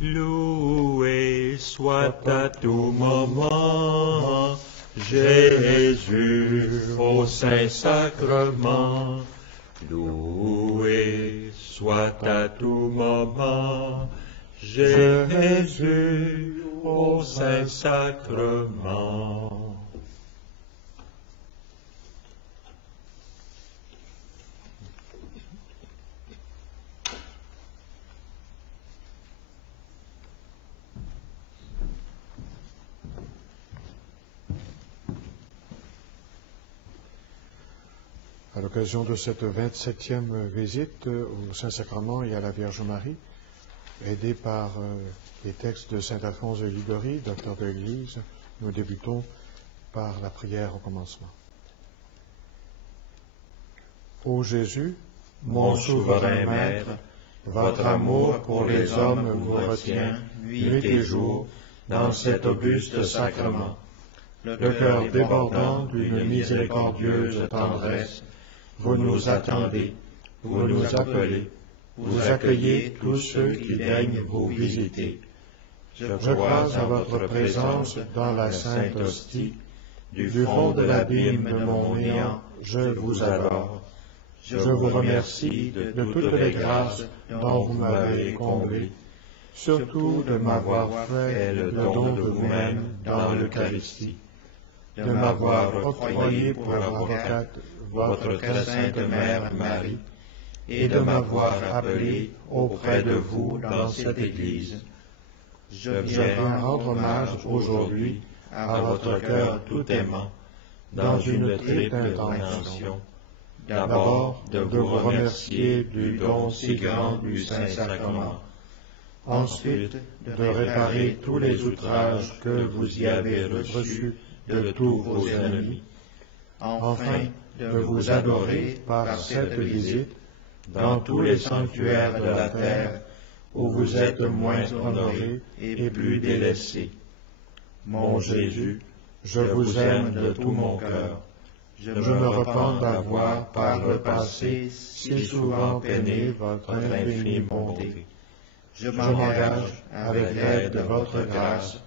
Loué soit à tout moment Jésus au Saint-Sacrement. Loué soit à tout moment Jésus au Saint-Sacrement. À l'occasion de cette 27e visite au Saint-Sacrement et à la Vierge Marie, aidés par les textes de saint Alphonse de Liguori, docteur de l'Église, nous débutons par la prière au commencement. Ô Jésus, Mon souverain Maître, votre amour pour les hommes vous retient nuit et jour dans cet auguste sacrement. Le cœur débordant d'une miséricordieuse tendresse, vous nous attendez, vous nous appelez, vous accueillez tous ceux qui daignent vous visiter. Je crois à votre présence dans la Sainte Hostie. Du fond de l'abîme de mon néant, je vous adore. Je vous remercie de toutes les grâces dont vous m'avez comblé, surtout de m'avoir fait le don de vous-même dans l'Eucharistie, de m'avoir octroyé pour avocate votre très sainte Mère Marie, et de m'avoir appelé auprès de vous dans cette Église. Je viens rendre hommage aujourd'hui à votre cœur tout aimant, dans une triple intention. D'abord, de vous remercier du don si grand du Saint-Sacrement. Ensuite, de réparer tous les outrages que vous y avez reçus de tous vos ennemis. Enfin, de vous adorer par cette visite dans tous les sanctuaires de la terre où vous êtes moins honorés et plus délaissés. Mon Jésus, je vous aime de tout mon cœur. Je me repens d'avoir, par le passé, si souvent peiné votre infinie bonté. Je m'engage, avec l'aide de votre grâce,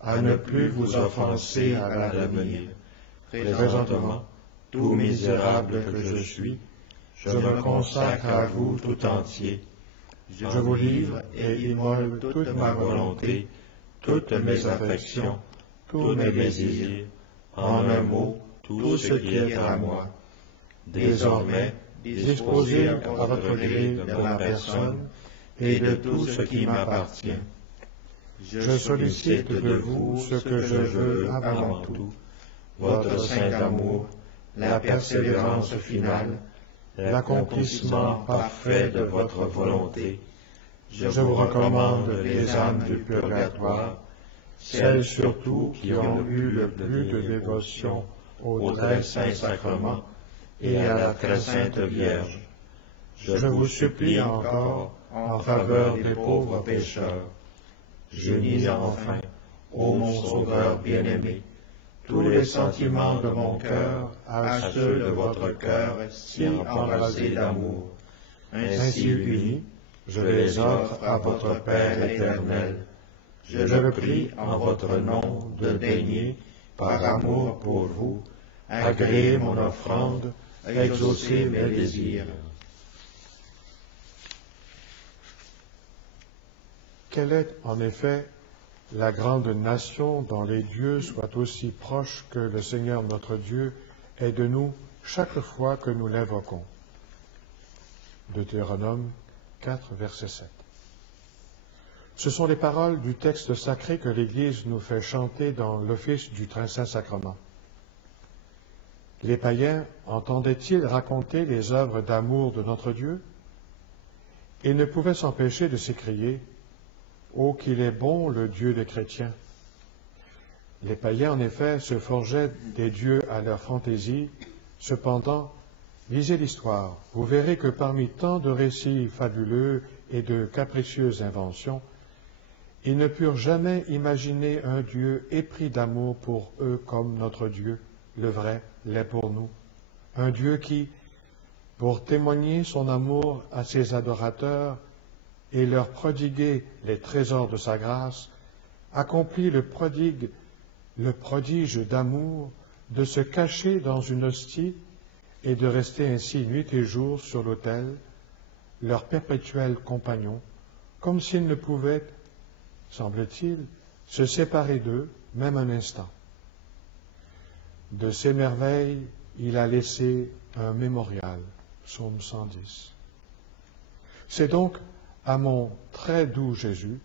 à ne plus vous offenser à l'avenir. Présentement, tout misérable que je suis, je me consacre à vous tout entier. Je vous livre et immole toute ma volonté, toutes mes affections, tous mes désirs, en un mot, tout ce qui est à moi. Désormais, disposez à votre gré de ma personne et de tout ce qui m'appartient. Je sollicite de vous ce que je veux avant tout, votre saint amour, la persévérance finale, l'accomplissement parfait de votre volonté. Je vous recommande les âmes du purgatoire, celles surtout qui ont eu le plus de dévotion au très saint sacrement et à la très sainte Vierge. Je vous supplie encore en faveur des pauvres pécheurs. J'unis enfin, ô mon Sauveur bien-aimé, tous les sentiments de mon cœur à ceux de votre cœur si embrasé d'amour. Ainsi unis, je les offre à votre Père éternel. Je le prie en votre nom de daigner, par amour pour vous, agréer mon offrande, exaucer mes désirs. Quelle est, en effet, la grande nation dont les dieux soient aussi proches que le Seigneur notre Dieu est de nous chaque fois que nous l'invoquons. Deutéronome 4, verset 7. Ce sont les paroles du texte sacré que l'Église nous fait chanter dans l'office du très saint sacrement. Les païens entendaient-ils raconter les œuvres d'amour de notre Dieu? Ils ne pouvaient s'empêcher de s'écrier « Oh, qu'il est bon, le Dieu des chrétiens !» Les païens, en effet, se forgeaient des dieux à leur fantaisie. Cependant, lisez l'histoire, vous verrez que parmi tant de récits fabuleux et de capricieuses inventions, ils ne purent jamais imaginer un Dieu épris d'amour pour eux comme notre Dieu, le vrai, l'est pour nous. Un Dieu qui, pour témoigner son amour à ses adorateurs, et leur prodiguer les trésors de sa grâce, accomplit le prodige d'amour de se cacher dans une hostie et de rester ainsi nuit et jour sur l'autel, leur perpétuel compagnon, comme s'ils ne pouvaient, semble-t-il, se séparer d'eux, même un instant. De ces merveilles, il a laissé un mémorial, psaume 110. C'est donc à mon très doux Jésus,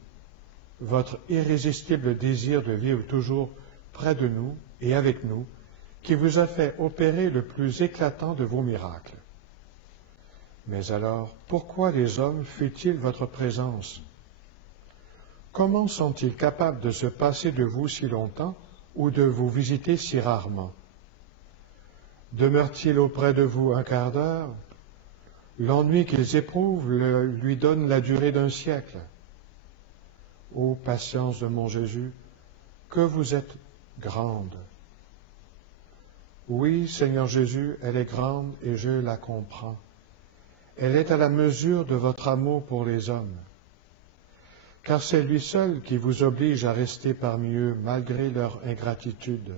votre irrésistible désir de vivre toujours près de nous et avec nous, qui vous a fait opérer le plus éclatant de vos miracles. Mais alors, pourquoi les hommes fuient-ils votre présence? Comment sont-ils capables de se passer de vous si longtemps ou de vous visiter si rarement? Demeurent-ils auprès de vous un quart d'heure? L'ennui qu'ils éprouvent lui donne la durée d'un siècle. Ô patience de mon Jésus, que vous êtes grande! Oui, Seigneur Jésus, elle est grande et je la comprends. Elle est à la mesure de votre amour pour les hommes. Car c'est lui seul qui vous oblige à rester parmi eux malgré leur ingratitude.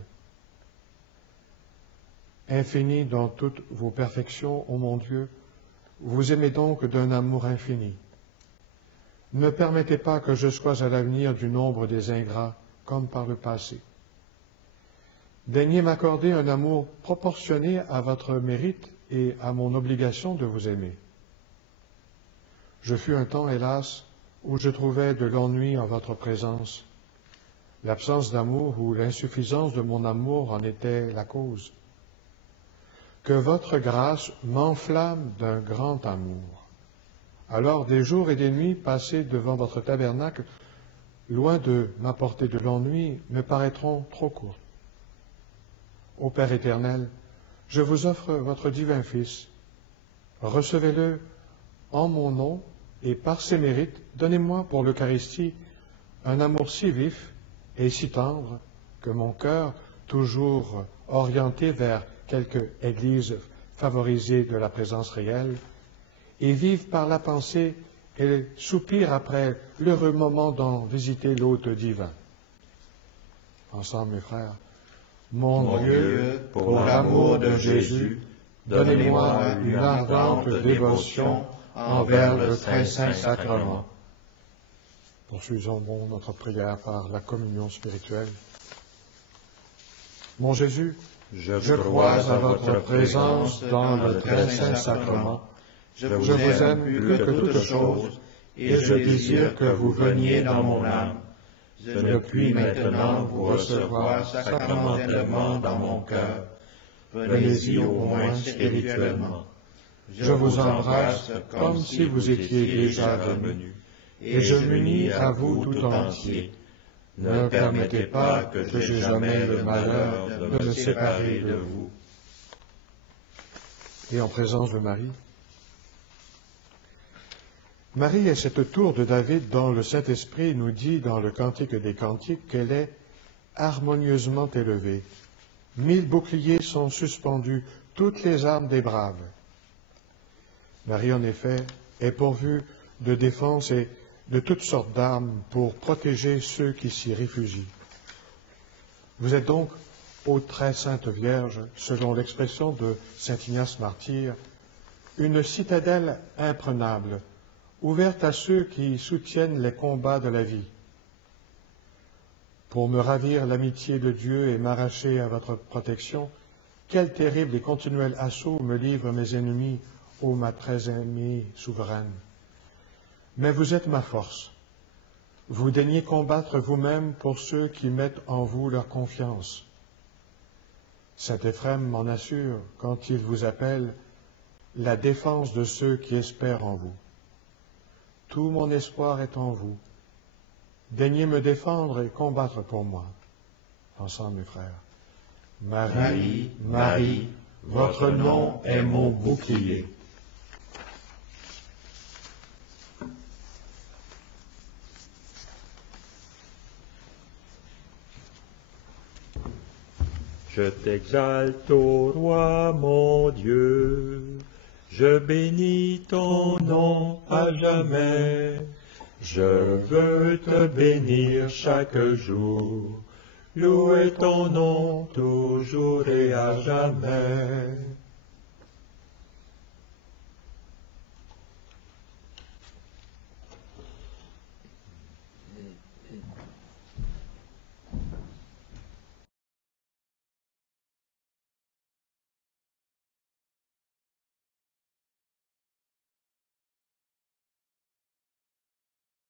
Infini dans toutes vos perfections, ô mon Dieu, vous aimez donc d'un amour infini. Ne permettez pas que je sois à l'avenir du nombre des ingrats, comme par le passé. Daignez m'accorder un amour proportionné à votre mérite et à mon obligation de vous aimer. Je fus un temps, hélas, où je trouvais de l'ennui en votre présence. L'absence d'amour ou l'insuffisance de mon amour en était la cause. Que votre grâce m'enflamme d'un grand amour. Alors des jours et des nuits passés devant votre tabernacle, loin de m'apporter de l'ennui, me paraîtront trop courts. Ô Père éternel, je vous offre votre divin Fils. Recevez-le en mon nom et par ses mérites, donnez-moi pour l'Eucharistie un amour si vif et si tendre que mon cœur, toujours orienté vers quelque église favorisée de la présence réelle, et vive par la pensée et soupire après l'heureux moment d'en visiter l'hôte divin. Ensemble, mes frères, mon Dieu, pour l'amour de Jésus, donnez-moi une ardente dévotion envers le très saint sacrement. Poursuivons notre prière par la communion spirituelle. Mon Jésus, je crois à votre présence dans le très saint sacrement. Je vous aime plus que toute chose, et je désire que vous veniez dans mon âme. Je ne puis maintenant vous recevoir sacramentellement dans mon cœur. Venez-y au moins spirituellement. Je vous embrasse comme si vous étiez déjà venu, et je m'unis à vous tout entier. Ne permettez pas que j'aie jamais le malheur de me séparer de vous. Et en présence de Marie, Marie est cette tour de David dont le Saint-Esprit nous dit dans le Cantique des Cantiques qu'elle est harmonieusement élevée. 1000 boucliers sont suspendus, toutes les armes des braves. Marie, en effet, est pourvue de défense et de toutes sortes d'armes pour protéger ceux qui s'y réfugient. Vous êtes donc, ô très sainte Vierge, selon l'expression de saint Ignace Martyr, une citadelle imprenable, ouverte à ceux qui soutiennent les combats de la vie. Pour me ravir l'amitié de Dieu et m'arracher à votre protection, quel terrible et continuel assaut me livrent mes ennemis, ô ma très aimée souveraine. Mais vous êtes ma force. Vous daignez combattre vous-même pour ceux qui mettent en vous leur confiance. Saint Éphrem m'en assure quand il vous appelle la défense de ceux qui espèrent en vous. Tout mon espoir est en vous. Daignez me défendre et combattre pour moi. Ensemble, mes frères. Marie, Marie, votre nom est mon bouclier. Je t'exalte, ô roi mon Dieu, je bénis ton nom à jamais. Je veux te bénir chaque jour, louer ton nom toujours et à jamais.